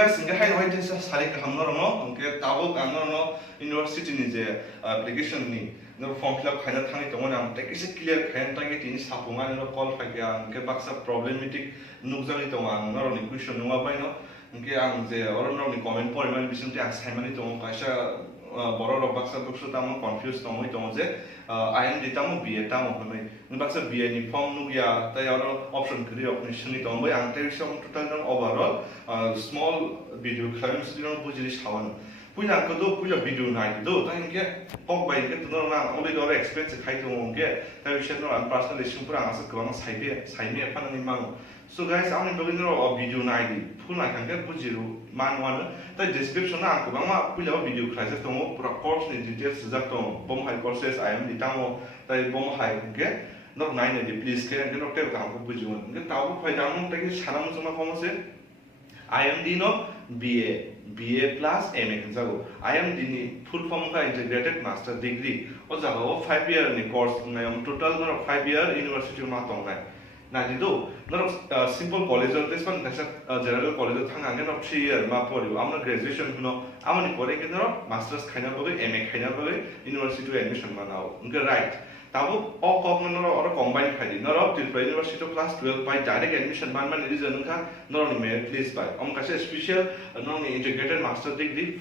guys, inge hai noi desa sare ka hamno rono inge tabo gamno rono university ni je application ni no form fill up khaina thani tongo nam take is clear khain ta ge tin sapunga no call fa ge inge baksa problematic nukjali tonga no ro ni question nunga pai no inge ang je oro no ni comment poriman bisun te assignment tongo kaisa boro ro baksa buksu tamo confused tongo tongo je IM data mo BA tamo honoi ni baksa BA ni form nu ya ta ya option kri option ni tongo ang te som total no overall small video claims you know bujili sawan puja ko do puja video nai do ta inge pok bai ke no na only do expense khai to nge ta wishen no personal issue pura asa ko ma sai me pan ni mang so guys am ni no video nai di full na kan ke bujiru man wan ta description na ko ma puja video class to mo pura course ni details za to bom high courses I am di tamo ta bom high ke no nai ne di please ke no te ka ko bujiru nge ta ko phai dam ta ke sanam suma ko se IMD no BA plus MA jago IMD ni full form ka integrated master degree o jago 5 year ni course ngai total no 5 year university ma tong ngai na di do no simple college this one general college thanga ngai no 3 year ma pori amna graduation no amani pore ke no masters khaina boge MA khaina boge university admission ma nao ngai right tabo o common or combine khadi no Tripura University class 12 by direct admission man is anka no ni merit list by am ka special no ni integrated master degree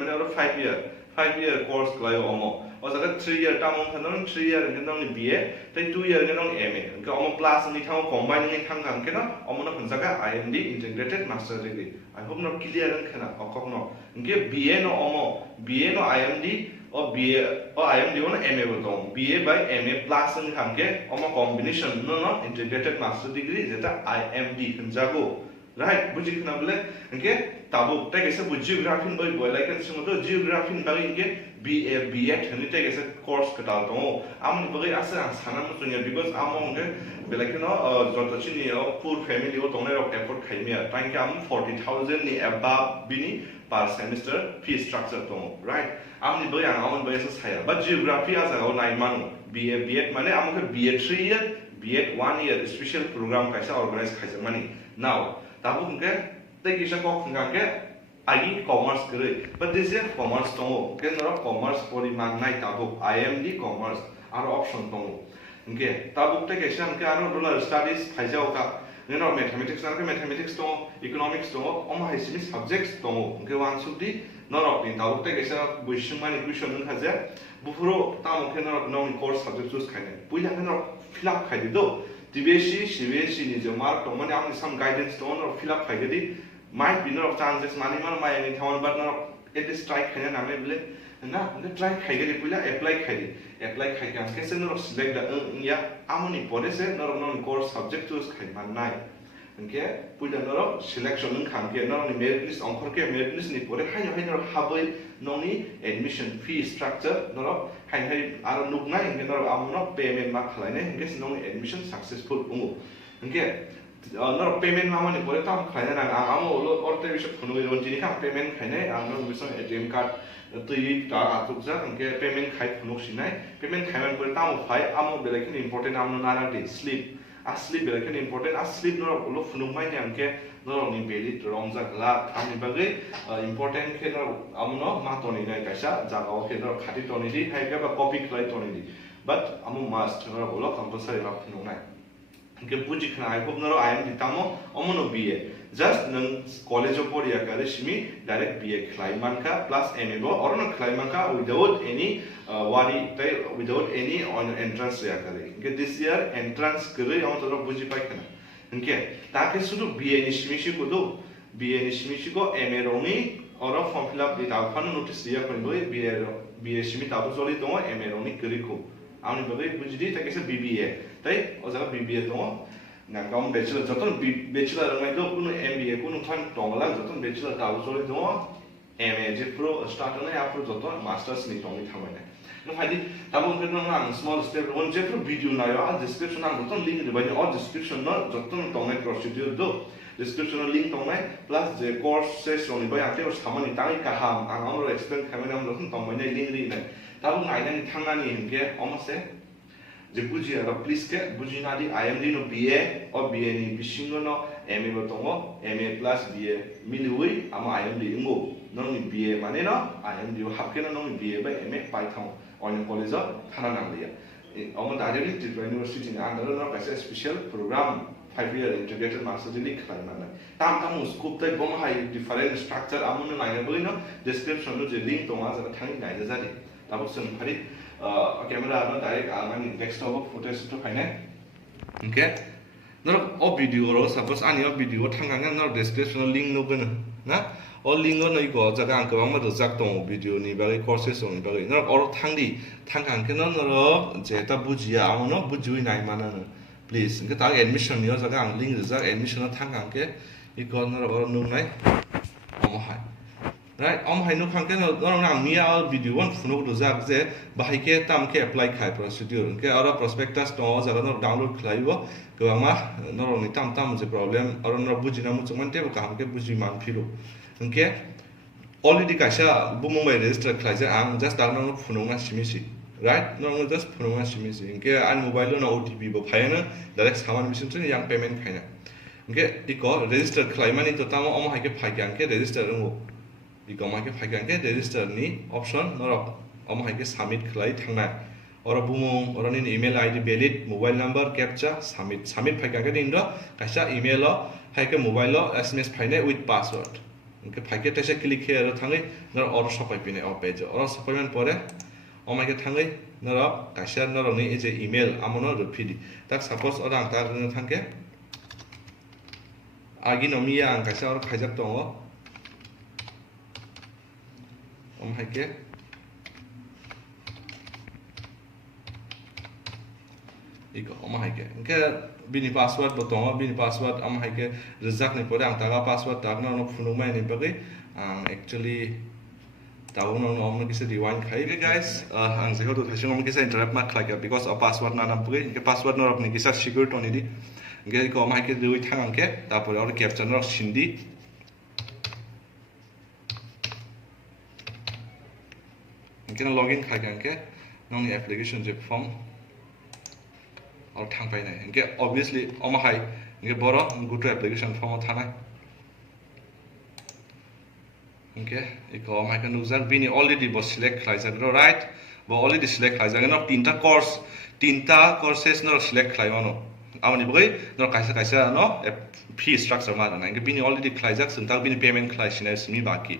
mane or 5 year course klayo omo o jaga 3 year tam on no 3 year no ni BA tai 2 year no ni MA ka omo plus ni thang combine ni thang kan ke no omo no jaga IMD integrated master degree I hope no clear an khana o kok no nge BA no omo BA no IMD or BA or IMD on MA bottom BA by MA plus and hamke omo combination no integrated master degree zeta IMD jago right buji khna bole nge tabo ta gese bu geography boy boy like an sumo to geography ba nge BA thani ta gese course katal to amni boy asa sanam sunya because among nge belake no joto chini poor family o tonai ro effort khaimia tank am 40000 ni above bini per semester fee structure to right amni boy amon boy sa saya but geography as a 9 man BA mane amke BA 3 year BA 1 year special program kaisa organize khaisa mani now tabu nge te kisa ko nge agi commerce kre but this is commerce to ke no commerce pori man nai tabu IMD commerce aro option to nge tabu te kisa nge aro rural studies khaisa oka no mathematics na mathematics to economics to om haisimi subjects to nge wan subdi no tin tabu te kisa buishman equation khaja bufuro tamu ke no course subject choose khaine puila no fill up khai do CBSE ni jo mark to mane amni some guidance to or fill up khai di might be no chances mani mar mai ni thawan but no it is try khane na me bile na the try khai di puila apply khai kan ke se no select the ya amoni pore se no course subject choose khai man nai nke puila no selection ng kham ke no ni merit list onkhor ke merit list ni pore hai no habai no ni admission fee structure no hai aro nukna inge no amno payment ma khlaine inge no admission successful ungu inge no payment ma mani pore tam khlaina na amo lo orte bisho khunu ron jini ka payment khaine amno bisho ATM card tui ta atukja inge payment khai khunu sinai payment khaiman pore tam phai amo belekin important amno nara de sleep sleep belekin important sleep no lo phunu mai ne anke no ni beli rongja kala amni bagai important ke no amno ma toni nai kaisa jaga ke no khati toni di hai ka copy klai toni di but amu must no bolo compulsory ma phunu nai ke buji khna I hope no I am ditamo omono BA just nang college of poria ka reshmi direct BA klaiman ka plus MA go or no klaiman ka without any without any on entrance ya kare ke this year entrance kare am to buji pai kana nke take sudu BA nishmishi ko do BA nishmishi ko MA rongi or form fill up data fan notice dia ko do BA shimi ta zoli to MA rongi kari ko amni bagai bujidi take se BBA tai o jaga BBA to na gam bachelor joton bachelor ngai do kuno MBA kuno fan tongla joton bachelor ta zoli to MA je pro start na ya pro joton masters ni tongi thamai no hadi tabon ke no ang small step one je pro video na yo description na joton link de bani or description na joton tongai procedure do description link tongai plus je course session ni bai ate or samani tangi ka ham ang amro explain khamena am joton tongai nei link ri na tabon ai na thangani himke omase je buji ara please ke buji na di IMD no BA or BA ni bisingo no MA bo tongo MA plus BA miliwi ama IMD ingo nong BA mane no IMD habke no nong BA by MA pai thamo on college thana nanglia on directly Tripura University in under no kaisa special program 5-year integrated master degree khaina tam scope tai bom high different structure amon na boi no description no je link tonga ja thang nai ja jari tabuk sun phari camera no direct amani desktop footage to khaine okay no video ro suppose ani video thanganga no description link no gana na all link no igo jaga ang kabang ma jak tong video ni bagi courses ong bagi no or thangdi thangang ke no je ta bujia amo no bujui nai mana no please ke ta admission ni jaga ang link ja admission thangang ke igo no ro nung nai omo hai right hai no khang ke no nang mia video one funo do jak je bahai ke tam ke apply khai procedure ke aro prospectus to jaga no download khlaibo kawama no ni tam je problem aro no bujina mu chungman te ka ham ke buji man philo okay already kaisa bumung by register khlaija ang just download phunonga simisi right no just phunonga simisi okay an mobile no OTP bo phayana direct saman mission to yang payment khaina okay iko register khlaimani to tamo omo haike phaikyang ke register ngo iko ma ke phaikyang ke register ni option no omo haike submit khlai thangna or bumung or ni email ID valid mobile number captcha submit phaikyang ke din ro kaisa email lo haike mobile lo SMS phaine with password okay phaike tese click here thangai no or sopai pine o page or sopaiman pore o mai ke thangai no kaisa no ni is email amono rupidi tak suppose orang tar no thangke agi no miya ang kaisa or khaijak tongo o mai ke iko o mai ke ke bini password botong bini password am haike rejak ni pore ang taga password tagna no phunung mai ni bagi actually tawo no am kise rewind khai guys ang jeho to thasung am kise interrupt ma khlaka because of password na nam bagi ke password no apni kisa secure to ni di ge ko am haike rui thang ke tapore or capture no sindi ngena login khai ke nong application je form or thang pai nai okay obviously oma hai okay boro go to application form thana okay iko oma ka user bini already bo select khlaija ro right bo already select khlaija no tinta courses no select khlai no amni boi no kaisa no fee structure ma na nge bini already khlaija sunta bini payment khlai sina simi baki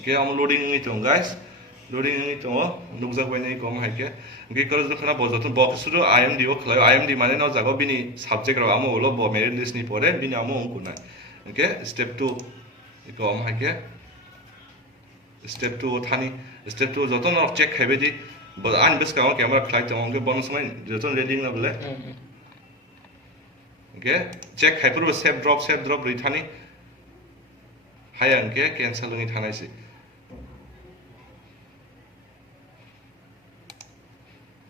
okay am loading ni tong guys loading ni tong nukjak bai nei kom haike okay kor jo khana bojoto box ro IMD o khlai IMD mane no jago bini subject ro amo holo bo merit list ni pore bini amo ongkuna okay step 2 kom haike step 2 thani step 2 joto no check khaibe di bo an bes ka camera khlai tong ke bonus mai joto reading na bole okay check khaipur save drop ri thani hayan ke cancel ni thanai si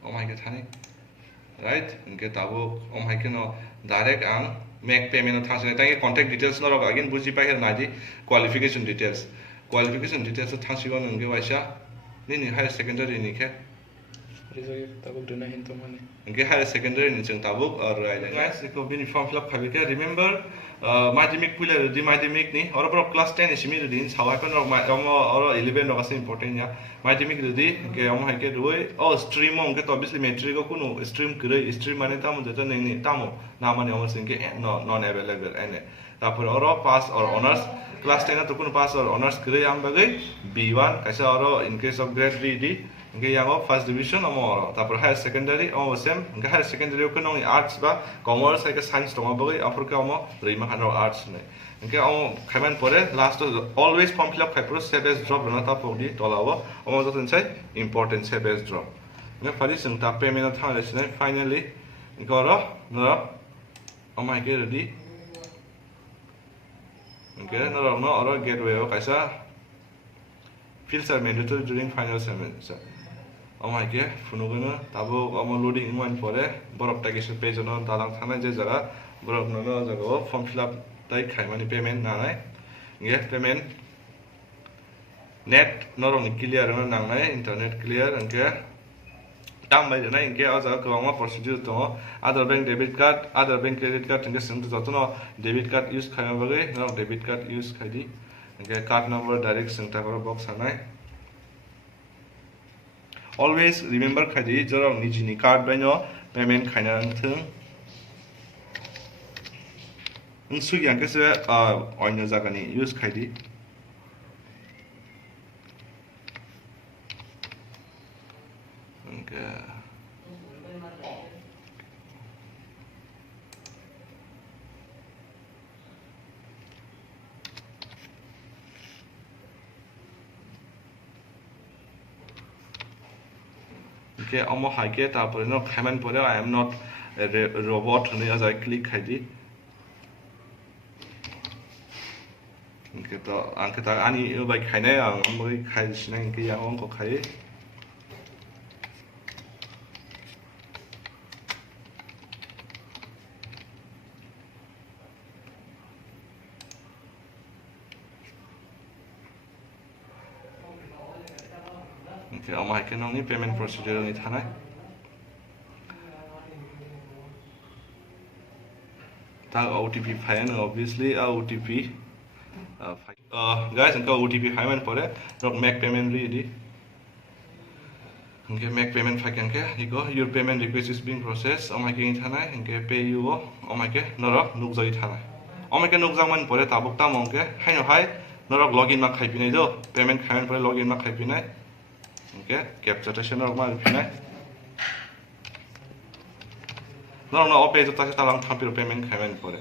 oh my god thani right inke tabo oh my god no direct ang make payment no thasne ta contact details no again buji pai na di qualification details thasi gon inge waisa ni higher secondary ni ke tabuk duna hin to mane inge higher secondary ni chang tabuk or guys ko bin form fill up khabe ke remember madhyamik pula di madhyamik ni or class 10 isimi din sawai pan or 11 no kasi important ya madhyamik di ke am ha ke roi o stream on ke obviously metric ko no stream kre stream mane tam jata nei tamo na mane amar sing ke non available ane tapor or pass or honors class 10 to kuno pass or honors kre am bagai B1 kaisa or in case of grade D inge yango first division amoro tapor higher secondary o same inge higher secondary ko no arts ba commerce ka science to bagai afur ka amo rima hano arts nei inge amo khaiman pore last always form fill up khai pro save as drop na ta podi tolawo amo jotin chai important save as drop inge phari sing ta payment tha le sinai finally goro no amo ke ready inge no or gateway o kaisa fields are mandatory during final semester আমাকে ফুনুগোনো তাবো আমার loading ইমান পরে বরফটা গেছে পেজনো দালাং থানায় যে জায়গা বরফ ননো জায়গাও ফর্ম ফিল আপ তাই খাইমানি পেমেন্ট নানাय গে পেমেন্ট नेट नरंनि क्लियर नांनाय इंटरनेट क्लियर अंके दाम बायनाय इंके आजा गोबां प्रोसिडियर दङ Aadhaar bank debit card Aadhaar bank credit card इंके जों जतनो डेबिट कार्ड यूज खायनो बागै न डेबिट कार्ड यूज खायदि इंके कार्ड नंबर डायरेक्ट जों ताकर बक्स हानाय always remember खायदि जरं निजिनि कार्ड बायनो पेमेंट खायना थों सुइगि अंकेसो अन्य जागानि यूज खायदि Okay, I'm a hike তারপরে no খাইমান পরে I am not a robot নে as I click খাইদি Okay তো আঙ্কে তা আনি বাই খাইনাय आं আমবাই খাইছিনা ইনকে yang অঙ্ক খাই Okay, I'm hike nongni payment procedure ni thanay ta OTP fayan obviously OTP guys inka OTP fayan pore rok make payment ready inke make payment fayan ke iko your payment request is being processed amake in thanay inke pay you amake norok nukjai thanay amake nukjangman pore tabuk ta mongke haino hai norok login ma khaipinai do payment khayan pore login ma khaipinai Okay, capture session normal pinai. No, open to touch talang thampir payment kaimen pore.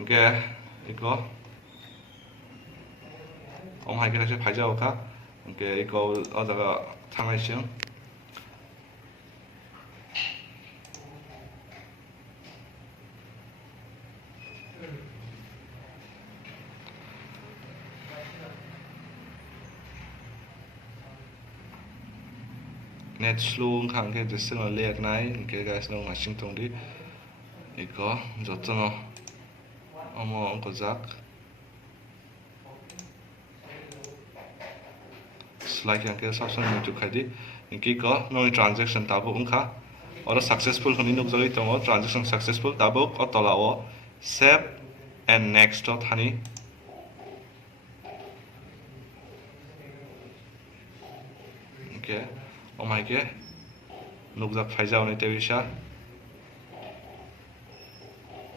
Okay, iko. Hai kena se phajao ka. Okay, iko odaga thangai siang. Net slow khang ke jesse no lek nai ke guys no machine tong di iko jotono omo onko jak slide yang ke sasang mutu khadi inki ko no transaction tabo unkha oro successful honi nok jagi tongo transaction successful tabo otolao save and next to thani okay Omaike nukjak faijao ni tebisa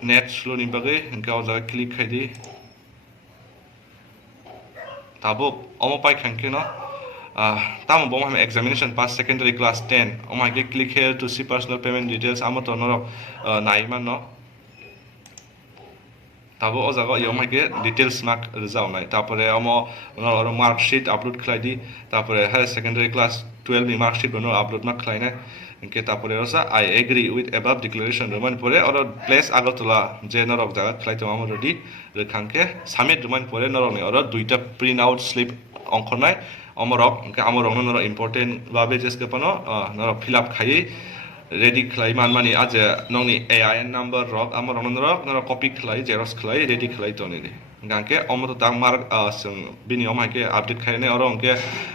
net slow ni bagai engka oja click khaidi tabuk omo pai khanke no tamo bom ham examination pass secondary class 10 omaike click here to see personal payment details amo to norok naiman no tabo ojago yomaike details mark rizao nai tapore omo oro mark sheet upload khlaidi tapore higher secondary class 12 ni mark sheet bono upload mark khlaina inke tapore osa I agree with above declaration roman pore oro place agotula je norok jaga khlaito amo ready rekhanke submit roman pore norok ni oro duita print out slip onkhonai amorok inke amorok no important babe jeske pano norok fill up khai ready khlai manmani aje nongni AIN number rok amor onrok noro copy khlai xerox khlai ready khlai toni ni ganke omoto tang mark sung bini omake update khaine oro onke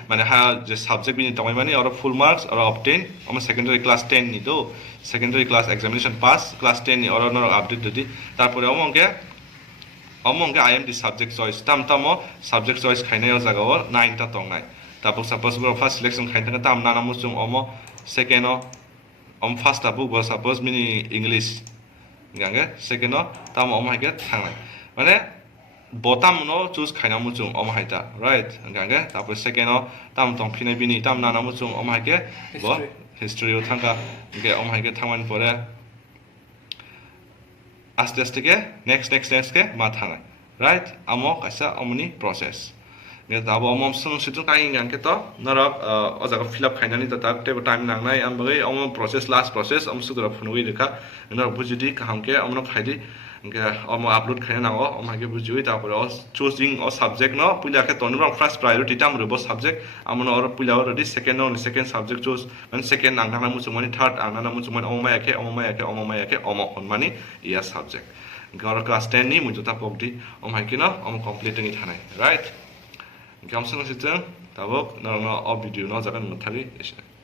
mane ha je subject bini tomai mani oro full marks oro obtain omo secondary class 10 ni do secondary class examination pass class 10 ni oro noro update didi tarpore omonke IMD subject choice tamo subject choice khaine o jaga o 9 ta tongnai tapok suppose bro first selection khaine tam nana musung omo second first book was suppose mini English gange second tam omhaike thangnai mane botam no choose khaina muchung omhaita right gange tapor second tam tong phinai bini tam nana muchung omhaike bo history o thangka ge omhaike thangman pore aste aste ke next ke ma thangai right amo kaisa omni process ne tabo omom sung situ kai gange to norok ojaga fill up khainani to tak tebo time nangnai ambai omom process last process omsudra phunui rekha norok bujidi kahamke omno khaidi ইনকে Om upload খাই নাও আমাকে বুঝুই তারপরে choosing অ subject ন পুইলা খে তনবা first priority তাম রব subject আমন অর পুইলা অলরেডি সেকেন্ড সাবজেক্ট চুজ মানে সেকেন্ড আংনা মুসুমানি থার্ড আংনা মুসুমানি অমমায়াকে অমখন মানে ইয়া সাবজেক্ট গর ক্লাস 10 নি মুজুতা পগদি অমাইকিনা অম কমপ্লিটিং ই থানাই রাইট গামসং সিস্টেম তাবক ন অ ভিডিও ন জাগান মথালি এসে